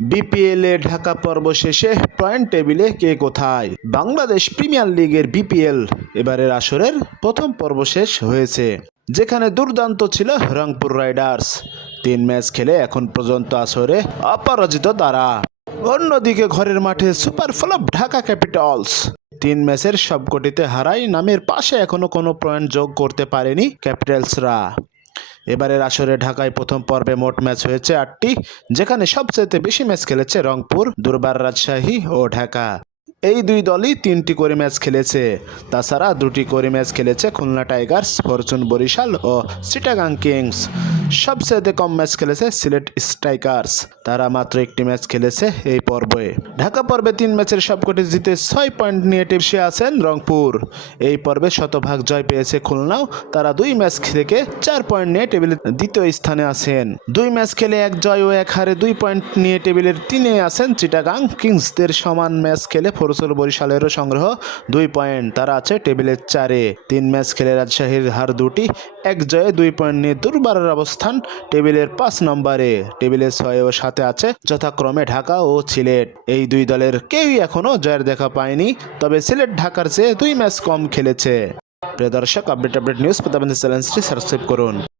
BPL Dhaka পর্ব শেষে point টেবিলে কে কোথায়? বাংলাদেশ প্রিমিয়ার লিগের বিপিএল এবারের আসরের প্রথম পর্ব শেষ হয়েছে, যেখানে দুর্দান্ত ছিল রংপুর রাইডার্স তিন ম্যাচ খেলে এখন পর্যন্ত আসরে অপরাজিত তারা। অন্যদিকে ঘরের মাঠে সুপার ফ্লপ ঢাকা ক্যাপিটালস তিন ম্যাচের সবকটিতে হারাই নামের পাশে এখনও কোনো পয়েন্ট যোগ করতে পারেনি ক্যাপিটালসরা এবারের আসরে ঢাকায় প্রথম পর্বে মোট ম্যাচ হয়েছে আটটি, যেখানে সবচেয়ে বেশি ম্যাচ খেলেছে রংপুর, দুর্বার রাজশাহী ও ঢাকা। এই দুই দলই তিনটি করে ম্যাচ খেলেছে। তাছাড়া দুটি করে ম্যাচ খেলেছে খুলনা টাইগার্স, ফরচুন বরিশাল ও চিটাগাং কিংস। সবচেয়ে কম ম্যাচ খেলেছে সিলেট স্ট্রাইকার্স। তারা মাত্র একটি ম্যাচ খেলেছে এই পর্বে। ঢাকা পর্বে তিন ম্যাচের সবকটি জিতে ছয় পয়েন্ট নিয়ে টিপসে আছেন রংপুর। এই পর্বে শতভাগ জয় পেয়েছে খুলনাও। তারা দুই ম্যাচ থেকে চার পয়েন্ট নিয়ে টেবিলের দ্বিতীয় স্থানে আছেন। দুই ম্যাচ খেলে এক জয় ও এক হারে দুই পয়েন্ট নিয়ে টেবিলের তিনে আছেন চিটাগাং। কিংসদের সমান ম্যাচ খেলে ফরসুল বরিশালেরও সংগ্রহ দুই পয়েন্ট। তারা আছে টেবিলের চারে। তিন ম্যাচ খেলে রাজশাহীর হার দুটি, এক জয়ে দুই পয়েন্ট নিয়ে দুর্বারের অবস্থান টেবিলের পাঁচ নম্বরে। টেবিলের ছয় ও সাথে আছে যথাক্রমে ঢাকা ও সিলেট। এই দুই দলের কেউই এখনও জয়ের দেখা পায়নি, তবে সিলেট ঢাকার চেয়ে দুই ম্যাচ কম খেলেছে। প্রিয় দর্শক, আপডেট আপডেট নিউজ পেতে আমাদের চ্যানেলটি সাবস্ক্রাইব করুন।